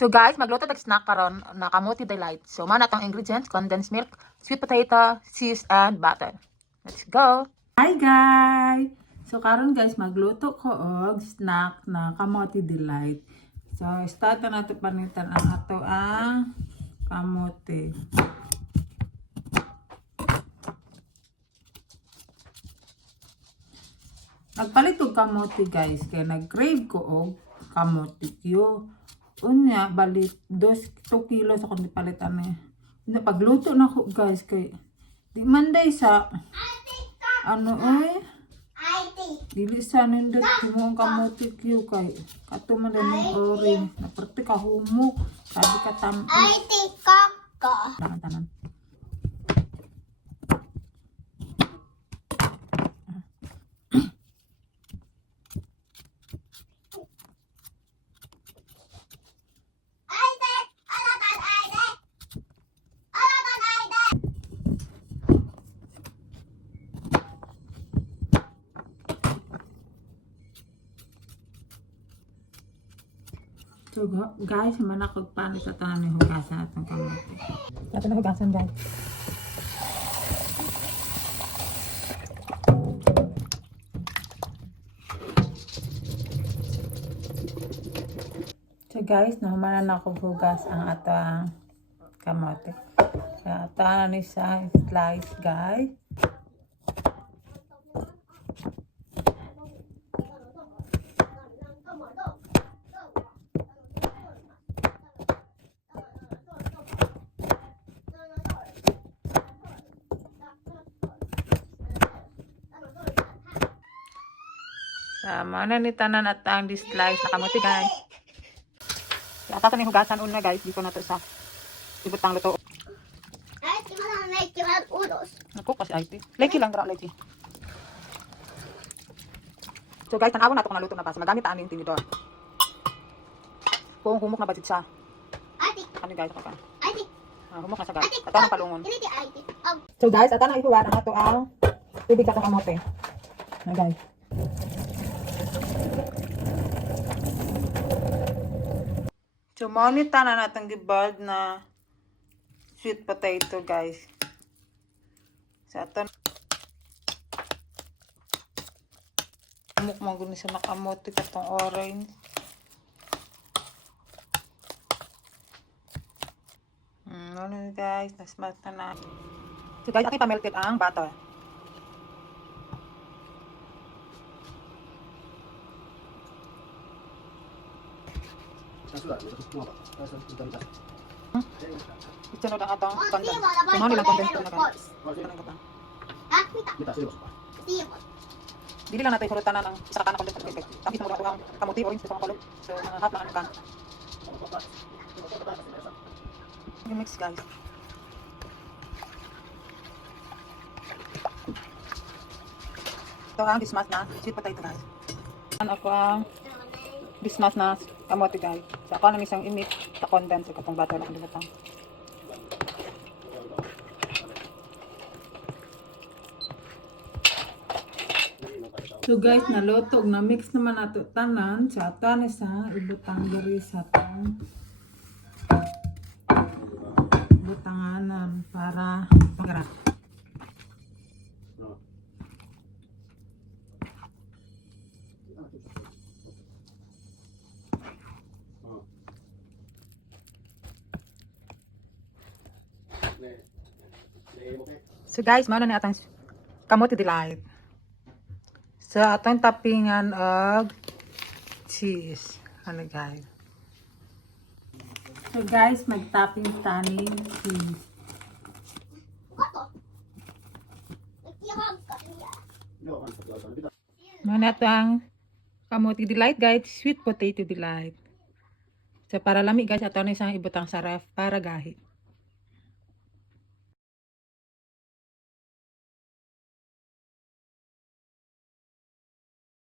So guys, magluto tag snack karon na kamote delight. So man atong ingredients: condensed milk, sweet potato, cheese, and butter. Let's go. Hi guys! So karon guys, magluto ko og snack na kamote delight. So start na nato panitan ang ato ang kamote. Nagpalit og kamote guys, kaya nag-crave ko og kamote kyo. Unya, balit 2 kilos ako nipalit ani. Unya, pagluto na ko guys, kay di man day sa ano dili sa nindot mo ang kamote kyo kay kato man din ng orange na parte ka humok sabi ka tamis. Ay, tikak ka. Tanan. So guys, manakog paano sa tanan ng hugasan atong kamote. Ato na hugasan guys. So guys, nahumanan na ako hugas ang ato ang kamote. So ato na ni sa slice guys. Sama na ni tanan at ang slice na kamote guys. Ata ni hugasan una guys, dito na to sa ibutang luto. Ay, di mo na may kiwag ulos. Ako kasi IT. Leki lang dra leki. So guys, tanaw na to kung naluto na ba. Magamit ang aming tinidor. Kung humok na ba siya. Ay, tik. Ano guys, ako ka. Ay, tik. Humok na siya guys. Ata ng palungon. Hindi, ay, tik. So guys, ata na ihuwa ang ato ang tubig sa kamote. Na guys. So monita na natong gibald na sweet potato guys. Sa ato mukmang guni sa nakamote katong orange. Ano guys, nasmat na. So guys, aking pamelted ang butter. Isunod ang atong condense. Kumahan nilang condense na guys. Ah, kita. Tiyo. Dili lang natin kurutanan ang isa ka na condense na guys. Tapos mo lang ang kamuti orange sa kulog. So half lang ang kan. Mix guys. Ito ang bismas na sweet potato guys. Ako ang bismas na kamote guys. So ako nang isang imit sa condense katong butter lang dito. So guys, nalutog na mix naman nato tanan sa ato sa ibutang diri sa tong butanganan para Magara. So guys, mao na ni atang kamote delight. So atong toppingan og cheese. Ano guys? So guys, mag-topping taning cheese. Nagkiyakag ka. Mao na atang kamote delight guys, sweet potato delight. So para lami guys, ato na isang ibutang sa ref para gahi.